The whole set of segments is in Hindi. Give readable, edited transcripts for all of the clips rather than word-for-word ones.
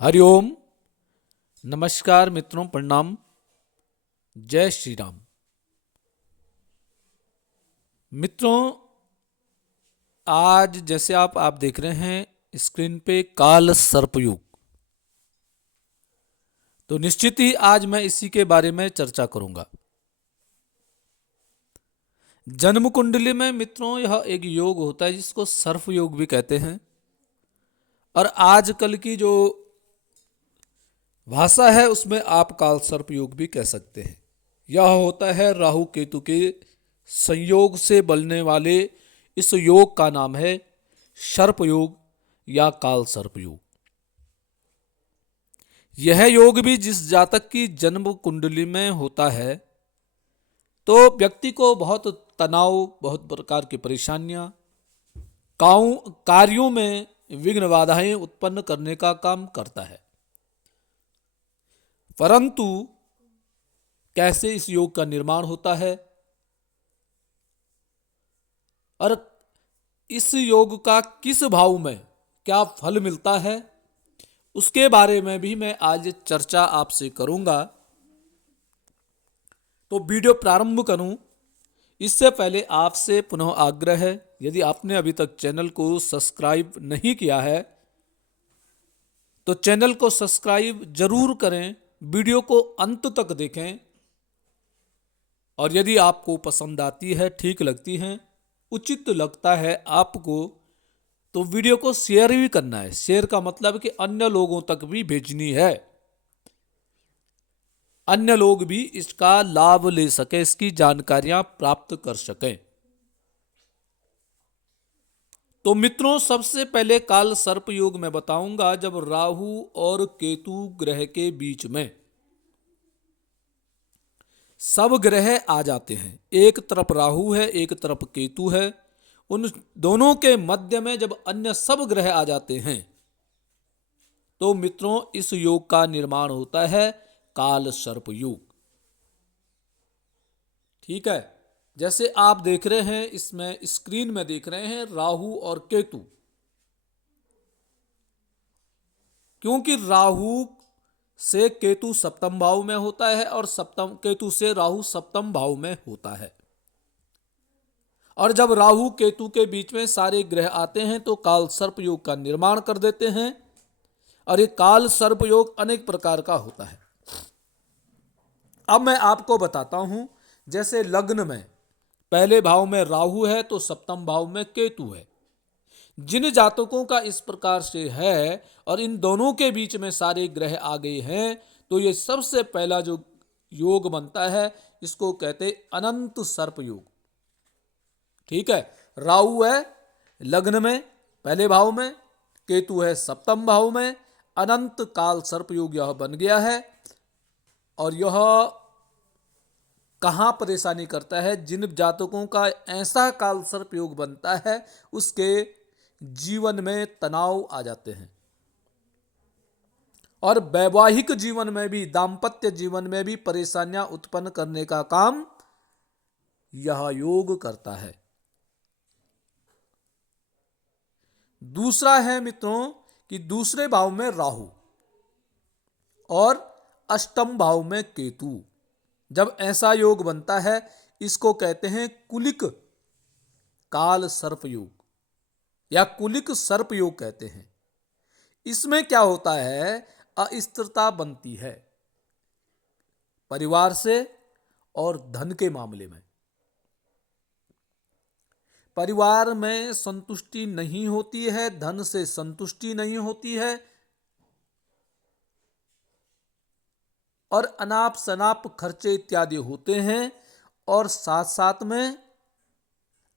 हरिओम। नमस्कार मित्रों, प्रणाम। जय श्री राम। मित्रों, आज जैसे आप देख रहे हैं स्क्रीन पे काल सर्पयुग, तो निश्चित ही आज मैं इसी के बारे में चर्चा करूंगा। जन्म कुंडली में मित्रों यह एक योग होता है जिसको सर्प योग भी कहते हैं, और आजकल की जो भाषा है उसमें आप काल सर्प योग भी कह सकते हैं। यह होता है राहु केतु के संयोग से बनने वाले इस योग का नाम है सर्प योग या काल सर्प योग। यह योग भी जिस जातक की जन्म कुंडली में होता है तो व्यक्ति को बहुत तनाव, बहुत प्रकार की परेशानियां, कार्यों में विघ्न बाधाएं उत्पन्न करने का काम करता है। परंतु कैसे इस योग का निर्माण होता है और इस योग का किस भाव में क्या फल मिलता है, उसके बारे में भी मैं आज चर्चा आपसे करूंगा। तो वीडियो प्रारंभ करूं इससे पहले आपसे पुनः आग्रह है, यदि आपने अभी तक चैनल को सब्सक्राइब नहीं किया है तो चैनल को सब्सक्राइब जरूर करें, वीडियो को अंत तक देखें, और यदि आपको पसंद आती है, ठीक लगती हैं, उचित लगता है आपको, तो वीडियो को शेयर भी करना है। शेयर का मतलब कि अन्य लोगों तक भी भेजनी है, अन्य लोग भी इसका लाभ ले सके, इसकी जानकारियां प्राप्त कर सकें। तो मित्रों, सबसे पहले काल सर्प योग में बताऊंगा जब राहु और केतु ग्रह के बीच में सब ग्रह आ जाते हैं। एक तरफ राहु है, एक तरफ केतु है, उन दोनों के मध्य में जब अन्य सब ग्रह आ जाते हैं तो मित्रों इस योग का निर्माण होता है काल सर्प योग। ठीक है, जैसे आप देख रहे हैं, इसमें स्क्रीन में देख रहे हैं राहु और केतु। क्योंकि राहु से केतु सप्तम भाव में होता है और सप्तम केतु से राहु सप्तम भाव में होता है, और जब राहु केतु के बीच में सारे ग्रह आते हैं तो काल सर्प योग का निर्माण कर देते हैं। और ये काल सर्प योग अनेक प्रकार का होता है। अब मैं आपको बताता हूं, जैसे लग्न में पहले भाव में राहु है तो सप्तम भाव में केतु है। जिन जातकों का इस प्रकार से है और इन दोनों के बीच में सारे ग्रह आ गए हैं तो ये सबसे पहला जो योग बनता है इसको कहते अनंत सर्प योग। ठीक है, राहु है लग्न में पहले भाव में, केतु है सप्तम भाव में, अनंत काल सर्प योग यह बन गया है। और यह कहां परेशानी करता है, जिन जातकों का ऐसा काल सर्प योग बनता है उसके जीवन में तनाव आ जाते हैं, और वैवाहिक जीवन में भी, दाम्पत्य जीवन में भी परेशानियां उत्पन्न करने का काम यह योग करता है। दूसरा है मित्रों कि दूसरे भाव में राहु और अष्टम भाव में केतु, जब ऐसा योग बनता है इसको कहते हैं कुलिक काल सर्प योग या कुलिक सर्प योग कहते हैं। इसमें क्या होता है, अस्थिरता बनती है परिवार से और धन के मामले में। परिवार में संतुष्टि नहीं होती है, धन से संतुष्टि नहीं होती है, और अनाप शनाप खर्चे इत्यादि होते हैं, और साथ साथ में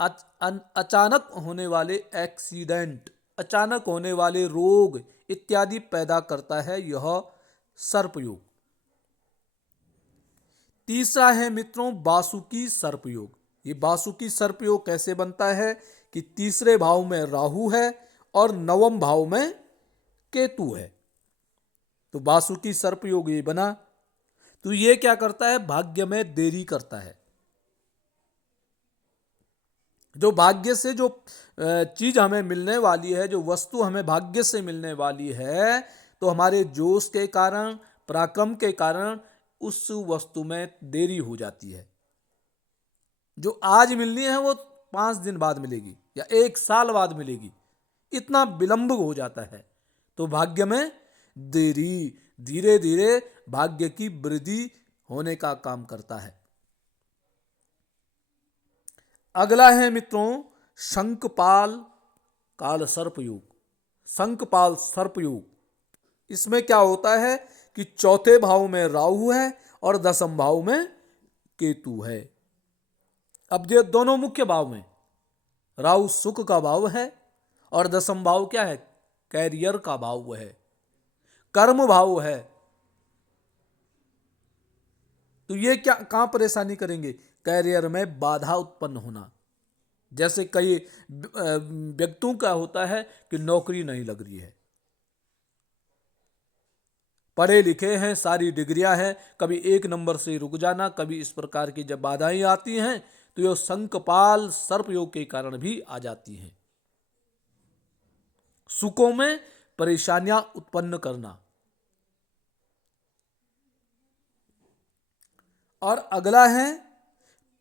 अचानक होने वाले एक्सीडेंट, अचानक होने वाले रोग इत्यादि पैदा करता है यह सर्प योग। तीसरा है मित्रों वासुकी सर्प योग। ये वासुकी सर्प योग कैसे बनता है कि तीसरे भाव में राहु है और नवम भाव में केतु है, तो वासुकी सर्प योग ये बना। तो ये क्या करता है, भाग्य में देरी करता है। जो भाग्य से जो चीज हमें मिलने वाली है, जो वस्तु हमें भाग्य से मिलने वाली है, तो हमारे जोश के कारण, पराक्रम के कारण उस वस्तु में देरी हो जाती है। जो आज मिलनी है वो 5 दिन बाद मिलेगी या 1 साल बाद मिलेगी, इतना विलंब हो जाता है। तो भाग्य में देरी धीरे धीरे भाग्य की वृद्धि होने का काम करता है। अगला है मित्रों शंखपाल काल सर्प योग। शंखपाल सर्प योग, इसमें क्या होता है कि चौथे भाव में राहु है और दसम भाव में केतु है। अब ये दोनों मुख्य भाव में, राहु सुख का भाव है और दसम भाव क्या है, कैरियर का भाव है, कर्म भाव है। तो ये क्या कहां परेशानी करेंगे, कैरियर में बाधा उत्पन्न होना। जैसे कई व्यक्तियों का होता है कि नौकरी नहीं लग रही है, पढ़े लिखे हैं, सारी डिग्रियां हैं, कभी 1 नंबर से रुक जाना, कभी इस प्रकार की जब बाधाएं आती हैं तो यह शंखपाल सर्प योग के कारण भी आ जाती हैं। सुखों में परेशानियां उत्पन्न करना। और अगला है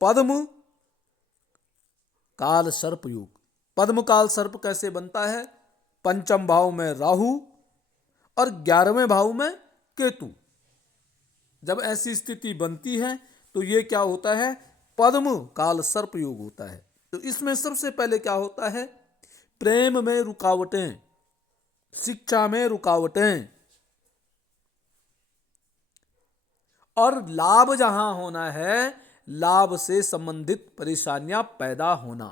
पद्म काल सर्प योग। पद्म काल सर्प कैसे बनता है, पंचम भाव में राहु और 11वें भाव में केतु। जब ऐसी स्थिति बनती है तो ये क्या होता है, पद्म काल सर्प योग होता है। तो इसमें सबसे पहले क्या होता है, प्रेम में रुकावटें, शिक्षा में रुकावटें, और लाभ जहां होना है लाभ से संबंधित परेशानियां पैदा होना।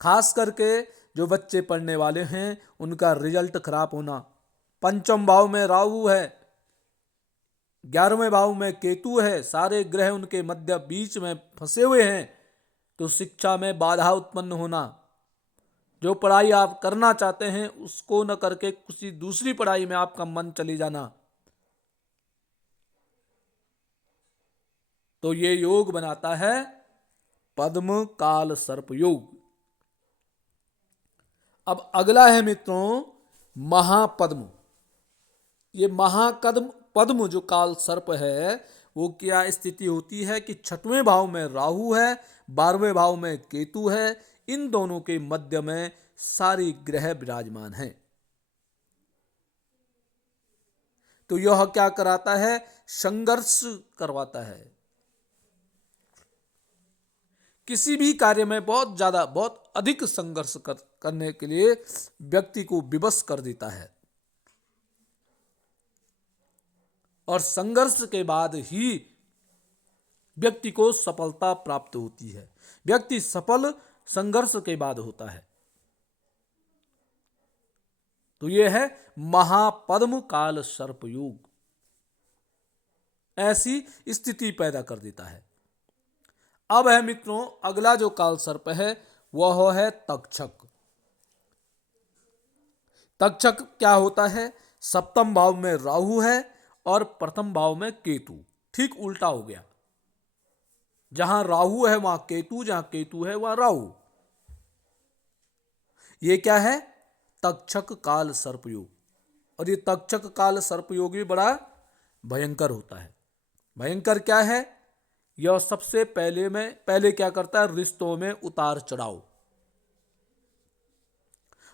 खास करके जो बच्चे पढ़ने वाले हैं उनका रिजल्ट खराब होना। पंचम भाव में राहु है, 11वें भाव में केतु है, सारे ग्रह उनके मध्य बीच में फंसे हुए हैं, तो शिक्षा में बाधा उत्पन्न होना। जो पढ़ाई आप करना चाहते हैं उसको न करके किसी दूसरी पढ़ाई में आपका मन चले जाना। तो ये योग बनाता है पद्म काल सर्प योग। अब अगला है मित्रों महापद्म। ये महाकद्म पद्म जो काल सर्प है वो क्या स्थिति होती है कि 6वें भाव में राहु है, 12वें भाव में केतु है, इन दोनों के मध्य में सारी ग्रह विराजमान हैं। तो यह क्या कराता है, संघर्ष करवाता है। किसी भी कार्य में बहुत अधिक संघर्ष करने के लिए व्यक्ति को विवश कर देता है, और संघर्ष के बाद ही व्यक्ति को सफलता प्राप्त होती है। व्यक्ति सफल संघर्ष के बाद होता है। तो यह है महापद्म काल सर्प योग, ऐसी स्थिति पैदा कर देता है। अब है मित्रों अगला जो काल सर्प है वह है तक्षक। तक्षक क्या होता है, 7वें भाव में राहु है और प्रथम भाव में केतु। ठीक उल्टा हो गया, जहां राहु है वहां केतु, जहां केतु है वहां राहु। ये क्या है, तक्षक काल सर्प योग। और ये तक्षक काल सर्प योग भी बड़ा भयंकर होता है। भयंकर क्या है, यह सबसे पहले क्या करता है, रिश्तों में उतार चढ़ाव।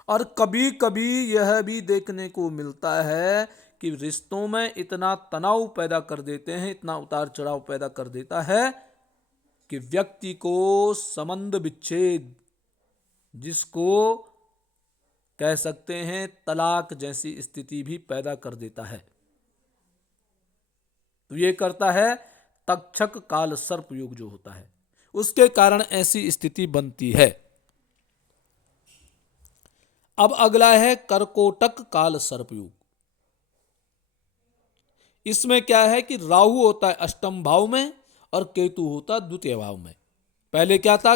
और कभी कभी यह भी देखने को मिलता है कि रिश्तों में इतना तनाव पैदा कर देते हैं, इतना उतार चढ़ाव पैदा कर देता है कि व्यक्ति को संबंध विच्छेद, जिसको कह सकते हैं तलाक जैसी स्थिति भी पैदा कर देता है। तो ये करता है तक्षक काल सर्प योग जो होता है, उसके कारण ऐसी स्थिति बनती है। अब अगला है कर्कोटक काल सर्प योग। इसमें क्या है कि राहु होता है 8वें भाव में और केतु होता है 2वें भाव में। पहले क्या था,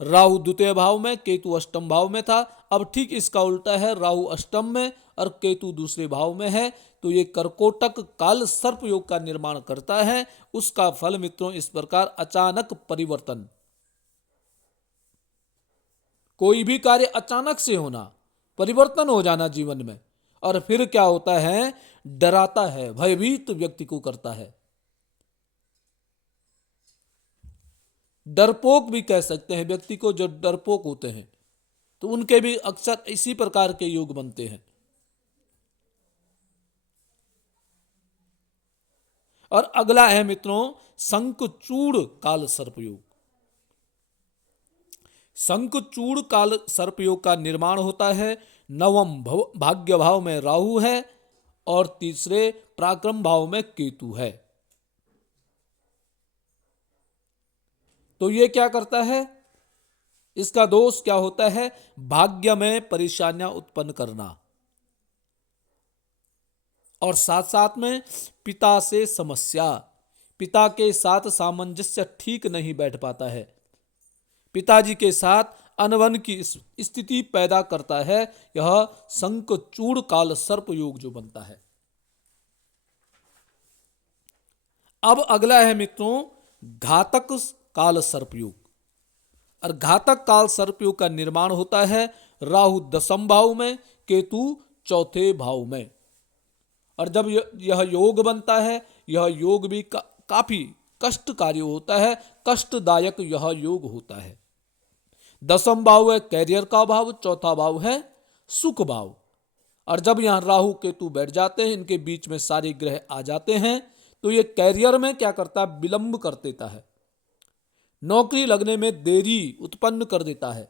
राहु 2वें भाव में, केतु 8वें भाव में था। अब ठीक इसका उल्टा है, राहु 8वें में और केतु 2वें भाव में है। तो ये कर्कोटक काल सर्प योग का निर्माण करता है। उसका फल मित्रों इस प्रकार, अचानक परिवर्तन, कोई भी कार्य अचानक से होना, परिवर्तन हो जाना जीवन में। और फिर क्या होता है, डराता है, भयभीत व्यक्ति को करता है। डरपोक भी कह सकते हैं व्यक्ति को, जो डरपोक होते हैं तो उनके भी अक्सर इसी प्रकार के योग बनते हैं। और अगला है मित्रों शंखचूड़ काल सर्पयोग। शंखचूड़ काल सर्पयोग का निर्माण होता है नवम भाग्य भाव में राहु है और तीसरे पराक्रम भाव में केतु है। तो ये क्या करता है, इसका दोष क्या होता है, भाग्य में परेशानियां उत्पन्न करना और साथ साथ में पिता से समस्या, पिता के साथ सामंजस्य ठीक नहीं बैठ पाता है, पिताजी के साथ अनबन की स्थिति पैदा करता है। यह शंखचूड़ काल सर्प योग जो बनता है। अब अगला है मित्रों घातक काल सर्प योग। और घातक काल सर्प योग का निर्माण होता है राहु दशम भाव में, केतु चौथे भाव में। और जब यह योग बनता है, यह योग भी काफी कष्टकारी होता है, कष्टदायक यह योग होता है। दशम भाव है कैरियर का भाव, चौथा भाव है सुख भाव। और जब यहां राहु केतु बैठ जाते हैं, इनके बीच में सारे ग्रह आ जाते हैं, तो ये कैरियर में क्या करता है, विलंब कर देता है, नौकरी लगने में देरी उत्पन्न कर देता है।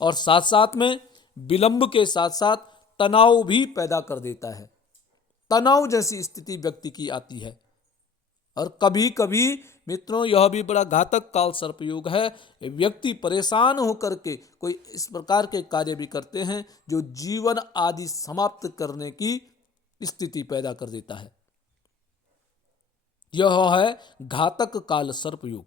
और साथ साथ में विलंब के साथ साथ तनाव भी पैदा कर देता है, तनाव जैसी स्थिति व्यक्ति की आती है। और कभी कभी मित्रों यह भी बड़ा घातक काल सर्प योग है, व्यक्ति परेशान होकर के कोई इस प्रकार के कार्य भी करते हैं जो जीवन आदि समाप्त करने की स्थिति पैदा कर देता है। यह है घातक काल सर्प योग।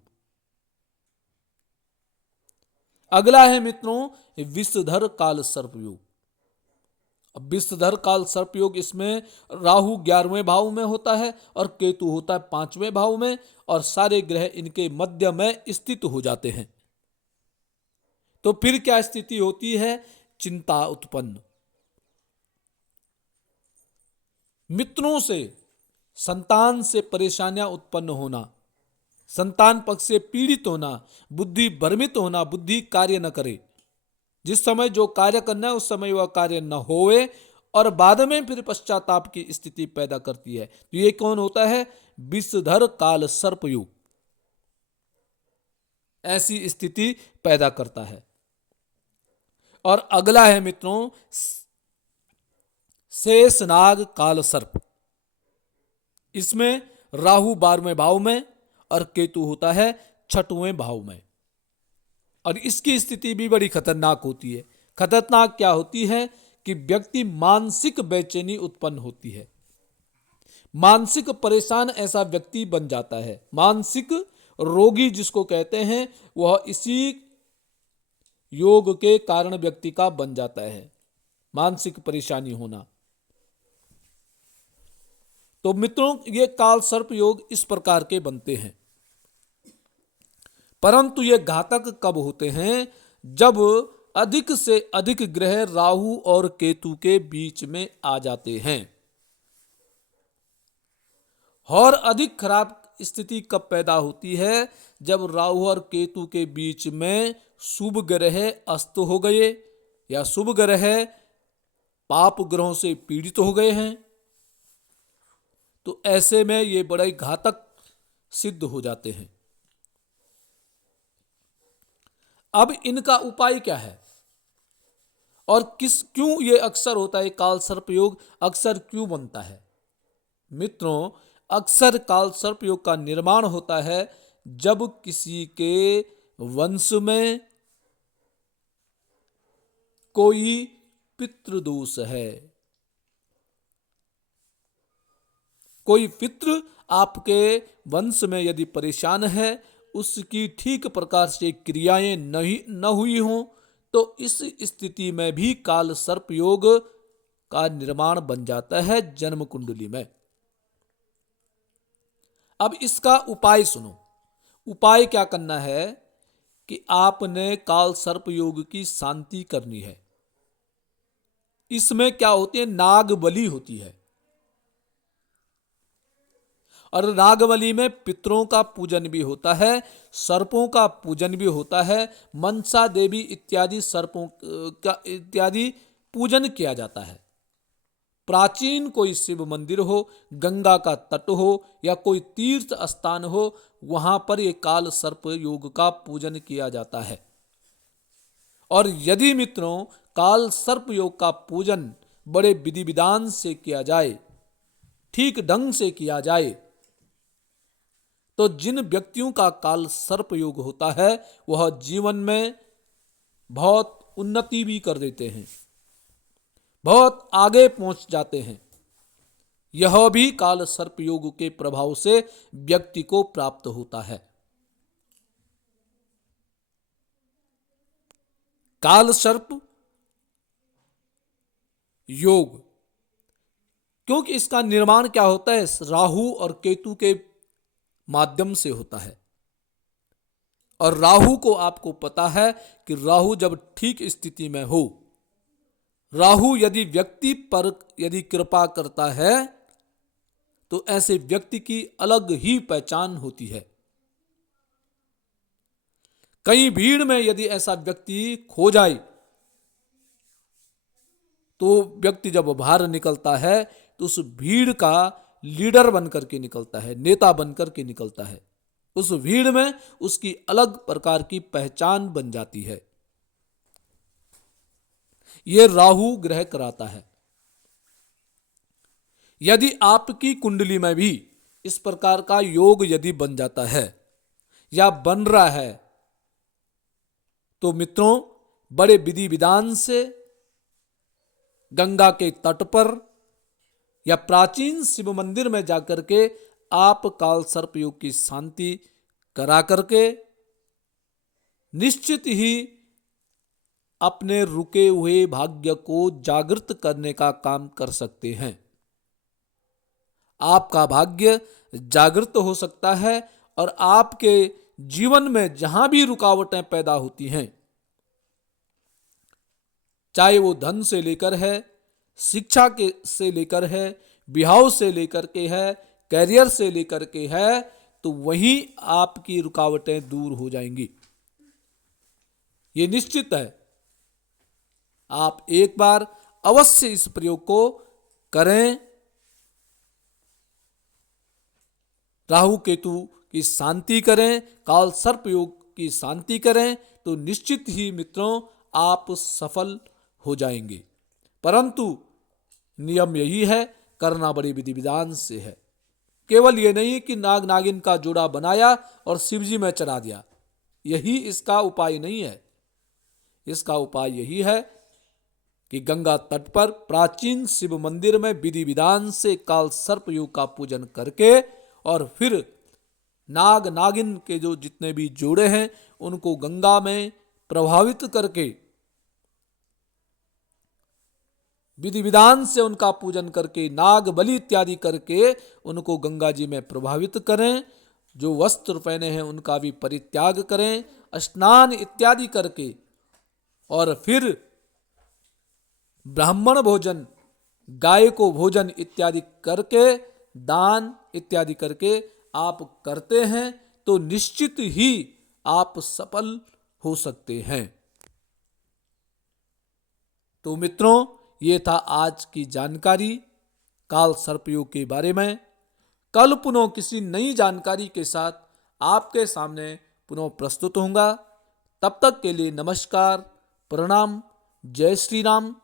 अगला है मित्रों विषधर काल सर्प योग। अब विषधर काल सर्प योग, इसमें राहु 11वें भाव में होता है और केतु होता है 5वें भाव में, और सारे ग्रह इनके मध्य में स्थित हो जाते हैं। तो फिर क्या स्थिति होती है, चिंता उत्पन्न, मित्रों से संतान से परेशानियां उत्पन्न होना, संतान पक्ष से पीड़ित होना, बुद्धि भ्रमित होना, बुद्धि कार्य न करे, जिस समय जो कार्य करना है उस समय वह कार्य न होए, और बाद में फिर पश्चाताप की स्थिति पैदा करती है। तो ये कौन होता है, विषधर काल सर्प योग ऐसी स्थिति पैदा करता है। और अगला है मित्रों शेषनाग काल सर्प। इसमें राहु 12वें भाव में और केतु होता है 6वें भाव में। और इसकी स्थिति भी बड़ी खतरनाक होती है। खतरनाक क्या होती है कि व्यक्ति मानसिक बेचैनी उत्पन्न होती है, मानसिक परेशान ऐसा व्यक्ति बन जाता है, मानसिक रोगी जिसको कहते हैं, वह इसी योग के कारण व्यक्ति का बन जाता है, मानसिक परेशानी होना। तो मित्रों ये काल सर्प योग इस प्रकार के बनते हैं। परंतु ये घातक कब होते हैं, जब अधिक से अधिक ग्रह राहु और केतु के बीच में आ जाते हैं। और अधिक खराब स्थिति कब पैदा होती है, जब राहु और केतु के बीच में शुभ ग्रह अस्त हो गए या शुभ ग्रह पाप ग्रहों से पीड़ित हो गए हैं। तो ऐसे में ये बड़े घातक सिद्ध हो जाते हैं। अब इनका उपाय क्या है और क्यों ये अक्सर होता है, काल सर्प योग अक्सर क्यों बनता है। मित्रों अक्सर काल सर्प योग का निर्माण होता है जब किसी के वंश में कोई पितृदोष है, कोई पितृ आपके वंश में यदि परेशान है, उसकी ठीक प्रकार से क्रियाएं न हुई हों, तो इस स्थिति में भी काल सर्प योग का निर्माण बन जाता है जन्म कुंडली में। अब इसका उपाय सुनो। उपाय क्या करना है कि आपने काल सर्प योग की शांति करनी है। इसमें क्या होती है, नाग बलि होती है। और नागबलि में पितरों का पूजन भी होता है, सर्पों का पूजन भी होता है, मनसा देवी इत्यादि सर्पों का इत्यादि पूजन किया जाता है। प्राचीन कोई शिव मंदिर हो, गंगा का तट हो या कोई तीर्थ स्थान हो, वहां पर ये काल सर्प योग का पूजन किया जाता है। और यदि मित्रों काल सर्प योग का पूजन बड़े विधि विधान से किया जाए, ठीक ढंग से किया जाए, तो जिन व्यक्तियों का काल सर्प योग होता है वह जीवन में बहुत उन्नति भी कर देते हैं, बहुत आगे पहुंच जाते हैं। यह भी काल सर्प योग के प्रभाव से व्यक्ति को प्राप्त होता है। काल सर्प योग, क्योंकि इसका निर्माण क्या होता है, राहु और केतु के माध्यम से होता है। और राहु को आपको पता है कि राहु जब ठीक स्थिति में हो, राहु यदि व्यक्ति पर यदि कृपा करता है तो ऐसे व्यक्ति की अलग ही पहचान होती है। कहीं भीड़ में यदि ऐसा व्यक्ति खो जाए तो व्यक्ति जब बाहर निकलता है तो उस भीड़ का लीडर बनकर के निकलता है, नेता बनकर के निकलता है। उस भीड़ में उसकी अलग प्रकार की पहचान बन जाती है। यह राहु ग्रह कराता है। यदि आपकी कुंडली में भी इस प्रकार का योग यदि बन जाता है या बन रहा है, तो मित्रों बड़े विधि विधान से गंगा के तट पर या प्राचीन शिव मंदिर में जाकर के आप काल सर्प योग की शांति करा करके निश्चित ही अपने रुके हुए भाग्य को जागृत करने का काम कर सकते हैं। आपका भाग्य जागृत हो सकता है और आपके जीवन में जहां भी रुकावटें पैदा होती हैं, चाहे वो धन से लेकर है, शिक्षा के से लेकर है, विवाह से लेकर के है, कैरियर से लेकर के है, तो वहीं आपकी रुकावटें दूर हो जाएंगी। ये निश्चित है। आप एक बार अवश्य इस प्रयोग को करें। राहु केतु की शांति करें, काल सर्प योग की शांति करें, तो निश्चित ही मित्रों आप सफल हो जाएंगे। परंतु नियम यही है, करना बड़ी विधि विधान से है। केवल ये नहीं कि नाग नागिन का जोड़ा बनाया और शिवजी में चढ़ा दिया, यही इसका उपाय नहीं है। इसका उपाय यही है कि गंगा तट पर प्राचीन शिव मंदिर में विधि विधान से काल सर्प योग का पूजन करके और फिर नाग नागिन के जो जितने भी जोड़े हैं उनको गंगा में प्रभावित करके विधि विधान से उनका पूजन करके नाग बलि इत्यादि करके उनको गंगा जी में प्रभावित करें। जो वस्त्र पहने हैं उनका भी परित्याग करें, स्नान इत्यादि करके, और फिर ब्राह्मण भोजन, गाय को भोजन इत्यादि करके, दान इत्यादि करके आप करते हैं तो निश्चित ही आप सफल हो सकते हैं। तो मित्रों ये था आज की जानकारी काल सर्प योग के बारे में। कल पुनः किसी नई जानकारी के साथ आपके सामने पुनः प्रस्तुत होऊंगा। तब तक के लिए नमस्कार, प्रणाम, जय श्री राम।